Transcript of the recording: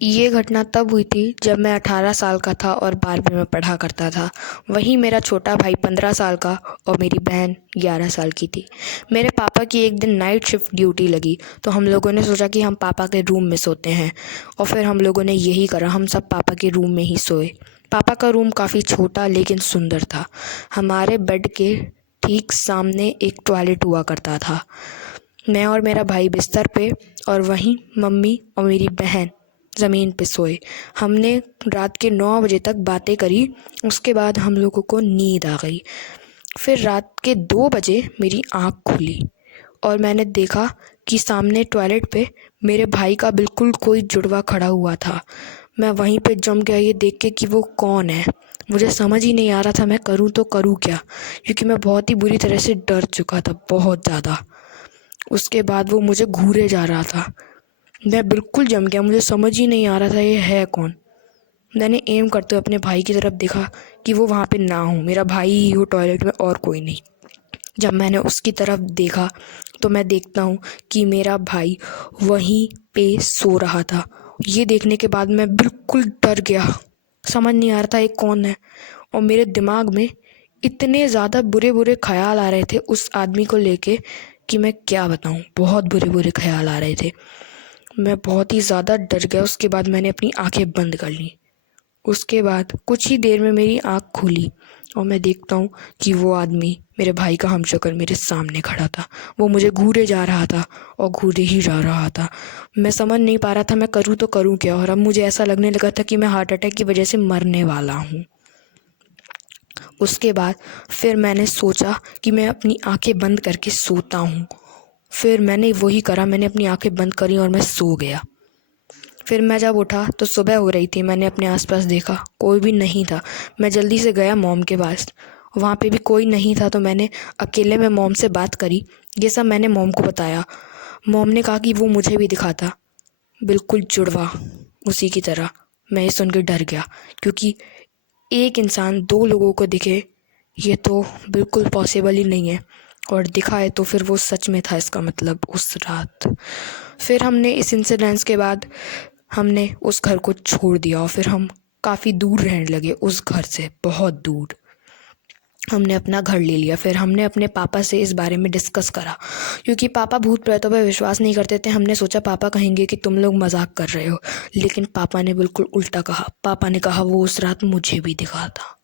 ये घटना तब हुई थी जब मैं 18 साल का था और 12वीं में पढ़ा करता था। वहीं मेरा छोटा भाई 15 साल का और मेरी बहन 11 साल की थी। मेरे पापा की एक दिन नाइट शिफ्ट ड्यूटी लगी तो हम लोगों ने सोचा कि हम पापा के रूम में सोते हैं और फिर हम लोगों ने यही करा, हम सब पापा के रूम में ही सोए। पापा का रूम काफ़ी छोटा लेकिन सुंदर था। हमारे बेड के ठीक सामने एक टॉयलेट हुआ करता था। मैं और मेरा भाई बिस्तर पे और वहीं मम्मी और मेरी बहन ज़मीन पे सोए। हमने रात के 9 बजे तक बातें करी। उसके बाद हम लोगों को नींद आ गई। फिर रात के 2 बजे मेरी आँख खुली और मैंने देखा कि सामने टॉयलेट पे मेरे भाई का बिल्कुल कोई जुड़वा खड़ा हुआ था। मैं वहीं पे जम गया ये देख के कि वो कौन है। मुझे समझ ही नहीं आ रहा था मैं करूँ तो करूँ क्या, क्योंकि मैं बहुत ही बुरी तरह से डर चुका था, बहुत ज़्यादा। उसके बाद वो मुझे घूरे जा रहा था। मैं बिल्कुल जम गया, मुझे समझ ही नहीं आ रहा था ये है कौन। मैंने एम करते हुए अपने भाई की तरफ देखा कि वो वहाँ पे ना हो, मेरा भाई ही हो टॉयलेट में और कोई नहीं। जब मैंने उसकी तरफ देखा तो मैं देखता हूँ कि मेरा भाई वहीं पे सो रहा था। ये देखने के बाद मैं बिल्कुल डर गया, समझ नहीं आ रहा था ये कौन है। और मेरे दिमाग में इतने ज़्यादा बुरे बुरे ख्याल आ रहे थे उस आदमी को लेके कि मैं क्या बताऊँ, बहुत बुरे बुरे ख्याल आ रहे थे। मैं बहुत ही ज़्यादा डर गया। उसके बाद मैंने अपनी आंखें बंद कर ली। उसके बाद कुछ ही देर में मेरी आँख खुली और मैं देखता हूँ कि वो आदमी मेरे भाई का हमशक्ल मेरे सामने खड़ा था। वो मुझे घूरे जा रहा था और घूरे ही जा रहा था। मैं समझ नहीं पा रहा था मैं करूँ तो करूँ क्या, और अब मुझे ऐसा लगने लगा था कि मैं हार्ट अटैक की वजह से मरने वाला हूँ। उसके बाद फिर मैंने सोचा कि मैं अपनी आंखें बंद करके सोता हूँ। फिर मैंने वही करा, मैंने अपनी आंखें बंद करी और मैं सो गया। फिर मैं जब उठा तो सुबह हो रही थी। मैंने अपने आसपास देखा, कोई भी नहीं था। मैं जल्दी से गया मॉम के पास, वहाँ पे भी कोई नहीं था। तो मैंने अकेले में मॉम से बात करी। ये सब मैंने मॉम को बताया। मॉम ने कहा कि वो मुझे भी दिखा था, बिल्कुल जुड़वा उसी की तरह। मैं ये सुन के डर गया, क्योंकि एक इंसान दो लोगों को दिखे ये तो बिल्कुल पॉसिबल ही नहीं है, और दिखा है तो फिर वो सच में था, इसका मतलब उस रात। फिर हमने इस इंसिडेंस के बाद हमने उस घर को छोड़ दिया और फिर हम काफ़ी दूर रहने लगे उस घर से, बहुत दूर। हमने अपना घर ले लिया। फिर हमने अपने पापा से इस बारे में डिस्कस करा, क्योंकि पापा भूत प्रेतों पर विश्वास नहीं करते थे। हमने सोचा पापा कहेंगे कि तुम लोग मजाक कर रहे हो, लेकिन पापा ने बिल्कुल उल्टा कहा। पापा ने कहा वो उस रात मुझे भी दिखा था।